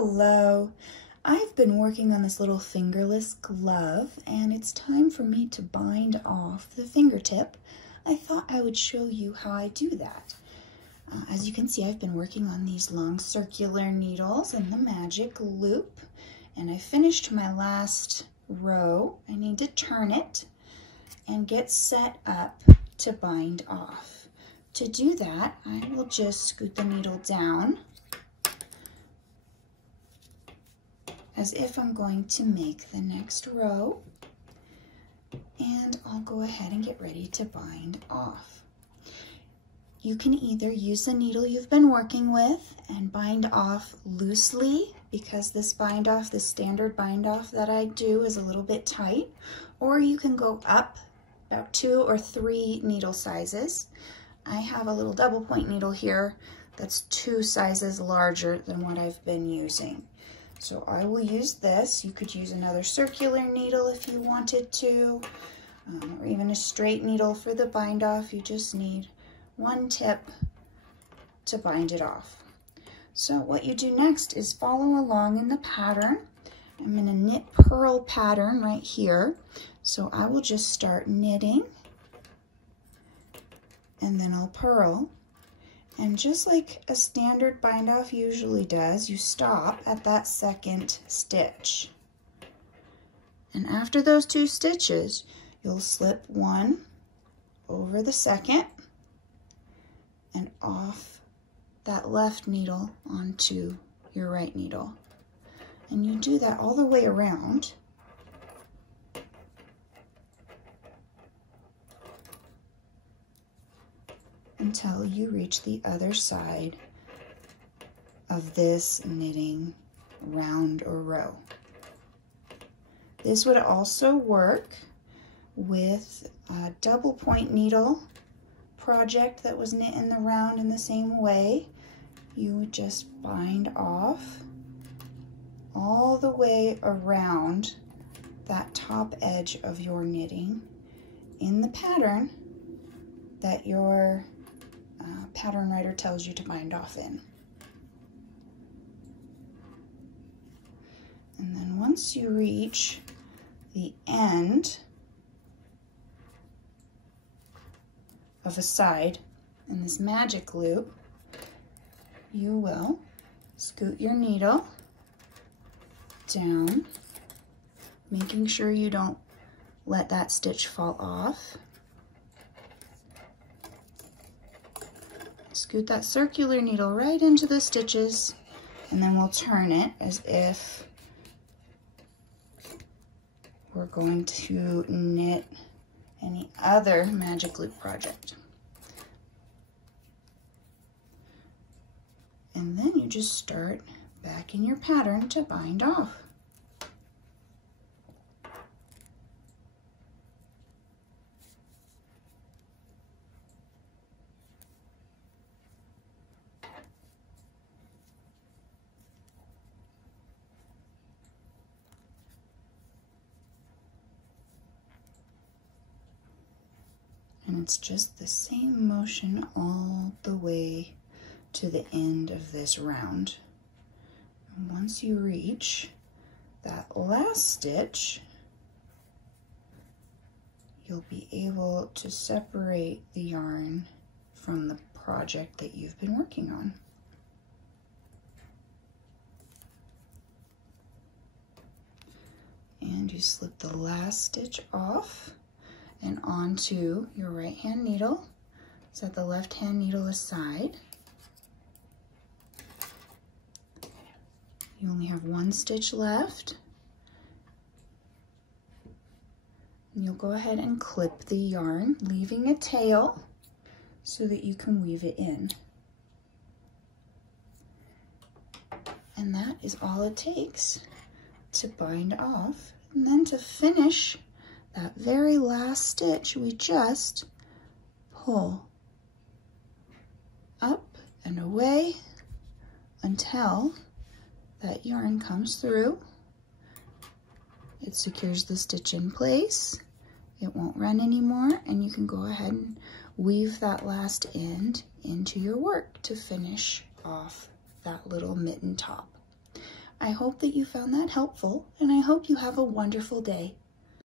Hello! I've been working on this little fingerless glove and it's time for me to bind off the fingertip. I thought I would show you how I do that. As you can see, I've been working on these long circular needles and the magic loop, and I finished my last row. I need to turn it and get set up to bind off. To do that, I will just scoot the needle down as if I'm going to make the next row, and I'll go ahead and get ready to bind off. You can either use the needle you've been working with and bind off loosely, because this bind off, the standard bind off that I do is a little bit tight, or you can go up about 2 or 3 needle sizes. I have a little double point needle here that's 2 sizes larger than what I've been using. So I will use this. You could use another circular needle if you wanted to, or even a straight needle for the bind off. You just need one tip to bind it off. So what you do next is follow along in the pattern. I'm in a knit purl pattern right here. So I will just start knitting and then I'll purl. And just like a standard bind off usually does, you stop at that second stitch. And after those 2 stitches, you'll slip one over the second and off that left needle onto your right needle. And you do that all the way around. Until you reach the other side of this knitting round or row. This would also work with a double point needle project that was knit in the round in the same way. You would just bind off all the way around that top edge of your knitting in the pattern that your pattern writer tells you to bind off in. And then once you reach the end of a side in this magic loop, you will scoot your needle down, making sure you don't let that stitch fall off. Scoot that circular needle right into the stitches, and then we'll turn it as if we're going to knit any other magic loop project. And then you just start back in your pattern to bind off. And it's just the same motion all the way to the end of this round. And once you reach that last stitch, you'll be able to separate the yarn from the project that you've been working on. And you slip the last stitch off and onto your right hand needle. Set the left hand needle aside. You only have 1 stitch left. And you'll go ahead and clip the yarn, leaving a tail so that you can weave it in. And that is all it takes to bind off. And then to finish that very last stitch, we just pull up and away until that yarn comes through. It secures the stitch in place. It won't run anymore, and you can go ahead and weave that last end into your work to finish off that little mitten top. I hope that you found that helpful, and I hope you have a wonderful day.